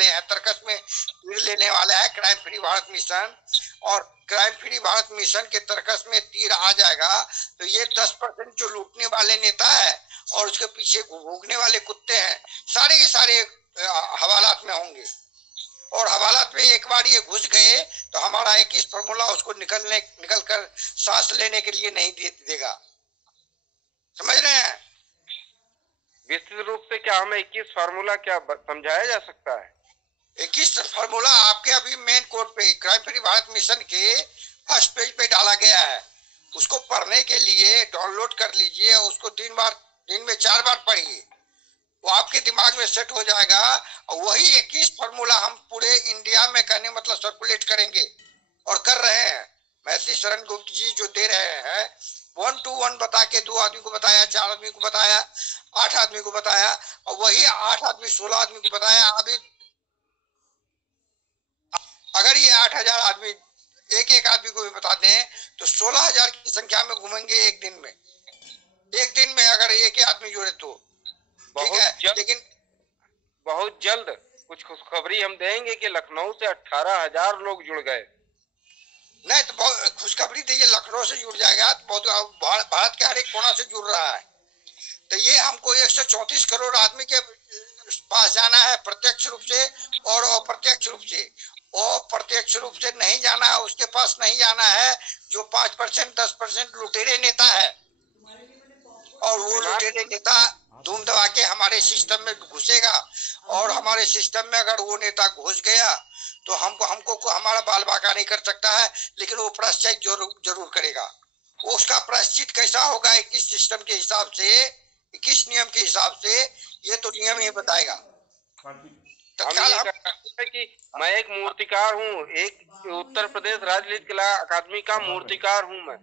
वाले हैं, तर्कस में तीर लेने वाला है क्राइम फ्री भारत मिशन, और क्राइम फ्री भारत मिशन के तर्कस में तीर आ जाएगा तो ये 10% जो लूटने वाले नेता है और उसके पीछे भूखने वाले कुत्ते हैं, सारे के सारे हवालात में होंगे। और हवालात में एक बार ये घुस गए तो हमारा 21 फॉर्मूला उसको निकल कर सांस लेने के लिए नहीं देगा। समझ रहे हैं? विस्तृत रूप से क्या हमें 21 फार्मूला क्या समझाया जा सकता है? 21 फार्मूला आपके अभी मेन कोड पे क्राइम फ्री भारत मिशन के फर्स्ट पेज पे डाला गया है। उसको पढ़ने के लिए डाउनलोड कर लीजिए, उसको दिन में 4 बार पढ़िए, वो आपके दिमाग में सेट हो जाएगा। और वही 21 फार्मूला हम पूरे इंडिया में कहने मतलब सर्कुलेट करेंगे और कर रहे हैं। मैथिली शरण गुप्त जी जो दे रहे हैं 1 to 1 बता के 2 आदमी को बताया, 4 आदमी को बताया, 8 आदमी को बताया, और वही 8 आदमी 16 आदमी को बताया। अभी अगर ये 8000 आदमी एक आदमी को भी बता दें तो 16000 की संख्या में घूमेंगे एक दिन में। एक दिन में अगर एक आदमी जुड़े तो ठीक है। लेकिन बहुत जल्द कुछ खुशखबरी हम देंगे कि लखनऊ से 18,000 लोग जुड़ गए। नहीं तो बहुत खुशखबरी दीजिए, लखनऊ से जुड़ जाएगा तो बहुत भारत के हर एक कोना से जुड़ रहा है। तो ये हमको 134 करोड़ आदमी के पास जाना है प्रत्यक्ष रूप से और अप्रत्यक्ष रूप से। अप्रत्यक्ष रूप से नहीं जाना है, उसके पास नहीं जाना है जो 5% 10% लुटेरे नेता है, और वो लुटेरे नेता धूम दबा के हमारे सिस्टम में घुसेगा। और हमारे सिस्टम में अगर वो नेता घुस गया तो हमको हमारा बाल बाका नहीं कर सकता है, लेकिन वो प्रायश्चित जरूर करेगा। उसका प्रायश्चित कैसा होगा 21 सिस्टम के हिसाब से, 21 नियम के हिसाब से, ये तो नियम ही बताएगा। कि मैं एक मूर्तिकार हूँ, एक उत्तर प्रदेश राजनीति कला अकादमी का मूर्तिकार हूँ मैं।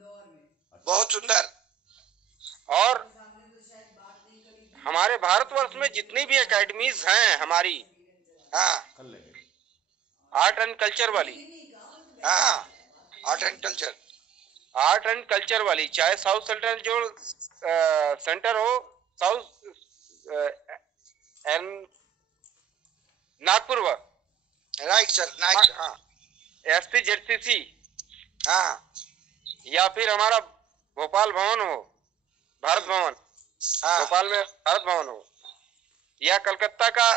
बहुत सुंदर। और हमारे भारतवर्ष में जितनी भी एकेडमीज हैं हमारी, हाँ, आर्ट एंड कल्चर वाली, हाँ, आर्ट एंड कल्चर वाली, चाहे साउथ सेंट्रल जो सेंटर हो, साउथ एंड नागपुर व राइट सर, नाइट, हाँ, SPZCC, हाँ, या फिर हमारा भोपाल भवन हो, भारत भवन, हाँ, भोपाल में भारत भवन हो, या कलकत्ता का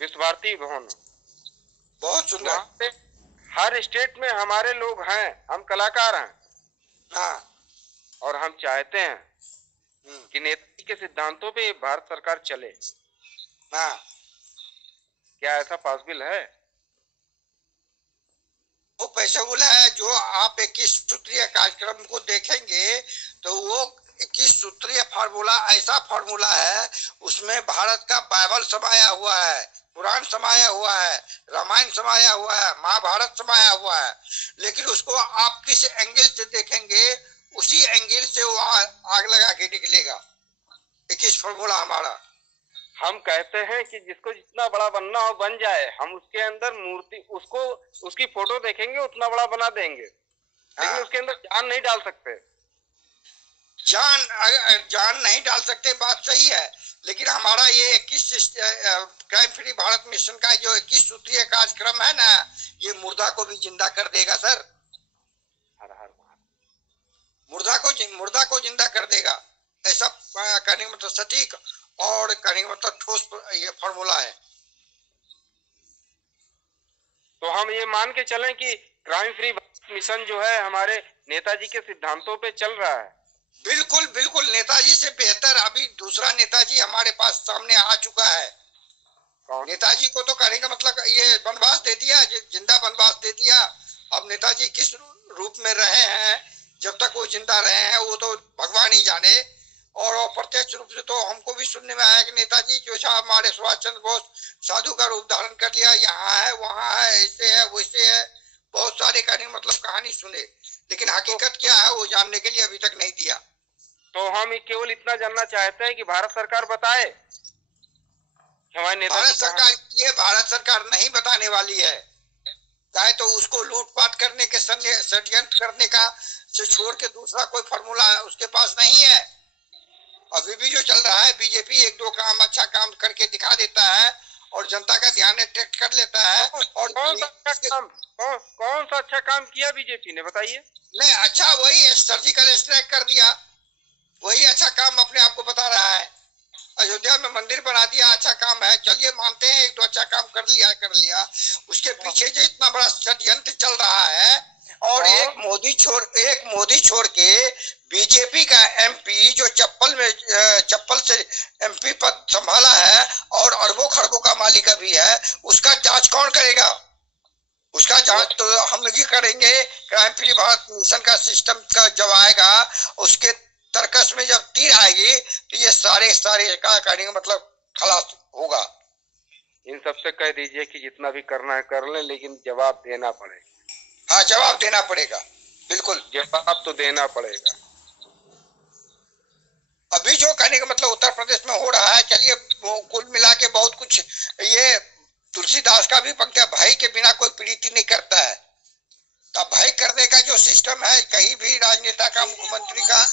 विश्व भारती भवन हो। बहुत सुंदर। हर स्टेट में हमारे लोग हैं, हम कलाकार हैं। हाँ, और हम चाहते हैं कि नेताजी के सिद्धांतों पे भारत सरकार चले। हाँ, क्या ऐसा पॉसिबल है? वो पॉसिबल है। जो आप 21 सूत्रीय कार्यक्रम को देखेंगे तो वो 21 सूत्रीय फार्मूला ऐसा फार्मूला है, उसमें भारत का बाइबल समाया हुआ है, पुराण समाया हुआ है, रामायण समाया हुआ है, महाभारत समाया हुआ है। लेकिन उसको आप किस एंगल से देखेंगे उसी एंगल से वो आग लगा के निकलेगा 21 फार्मूला हमारा। हम कहते हैं कि जिसको जितना बड़ा बनना हो बन जाए, हम उसके अंदर मूर्ति, उसको उसकी फोटो देखेंगे उतना बड़ा बना देंगे, लेकिन उसके अंदर जान नहीं डाल सकते। जान नहीं डाल सकते, बात सही है। लेकिन हमारा ये 21 क्राइम फ्री भारत मिशन का जो 21 सूत्रीय कार्यक्रम है ना, ये मुर्दा को भी जिंदा कर देगा सर। मुर्दा को जिंदा कर देगा, ऐसा कहने मतलब सटीक और कहने मतलब ठोस ये फॉर्मूला है। तो हम ये मान के चलें कि क्राइम फ्री मिशन जो है हमारे नेताजी के सिद्धांतों पे चल रहा है। बिल्कुल बिल्कुल, नेताजी से बेहतर अभी दूसरा नेताजी हमारे पास सामने आ चुका है। नेताजी को तो कहने का मतलब ये वनवास दे दिया, जिंदा वनवास दे दिया। अब नेताजी किस रूप में रहे हैं, जब तक वो जिंदा रहे हैं वो तो भगवान ही जाने। और अप्रत्यक्ष रूप से तो हमको भी सुनने में आया कि नेताजी जो साहब हमारे सुभाष चंद्र बोस साधु का रूप धारण कर लिया, यहाँ है वहाँ है, ऐसे है वैसे है, बहुत सारे कहने मतलब कहानी सुने, लेकिन हकीकत क्या है वो जानने के लिए अभी तक नहीं दिया। तो हम केवल इतना जानना चाहते हैं कि भारत सरकार बताए हमारे नेता। भारत सरकार नहीं बताने वाली है। चाहे तो उसको लूटपाट करने के षड्यंत्र करने का से छोड़ के दूसरा कोई फॉर्मूला उसके पास नहीं है। अभी भी जो चल रहा है, बीजेपी एक दो काम अच्छा काम करके दिखा देता है और जनता का ध्यान अट्रैक्ट कर लेता है। और कौन सा अच्छा काम किया बीजेपी ने, बताइए। नहीं, अच्छा वही सर्जिकल स्ट्राइक कर दिया, वही अच्छा काम अपने आप को बता रहा है। अयोध्या में मंदिर बना दिया, अच्छा काम है, चलिए मानते हैं एक दो अच्छा काम कर लिया। उसके पीछे जो इतना बड़ा षड्यंत्र चल रहा है, और एक मोदी छोड़ के बीजेपी का एमपी जो चप्पल से एमपी पद संभाला है और अरबों खरबों का मालिक भी है, उसका जांच कौन करेगा? उसका जांच तो हम ही करेंगे। क्राइम फ्री भारत मिशन का सिस्टम का जब आएगा, उसके तर्कस में जब तीर आएगी तो ये सारे का करेंगे, मतलब खलास होगा। इन सबसे कह दीजिए कि जितना भी करना है कर ले, लेकिन जवाब देना पड़ेगा। हाँ, जवाब देना पड़ेगा, बिल्कुल जवाब तो देना पड़ेगा। अभी जो कहने का मतलब उत्तर प्रदेश में हो रहा है, चलिए कुल मिला के बहुत कुछ, ये तुलसीदास का भी पंक्ति, भाई के बिना कोई प्रीति नहीं करता है। तो भाई करने का जो सिस्टम है, कहीं भी राजनेता का, मुख्यमंत्री का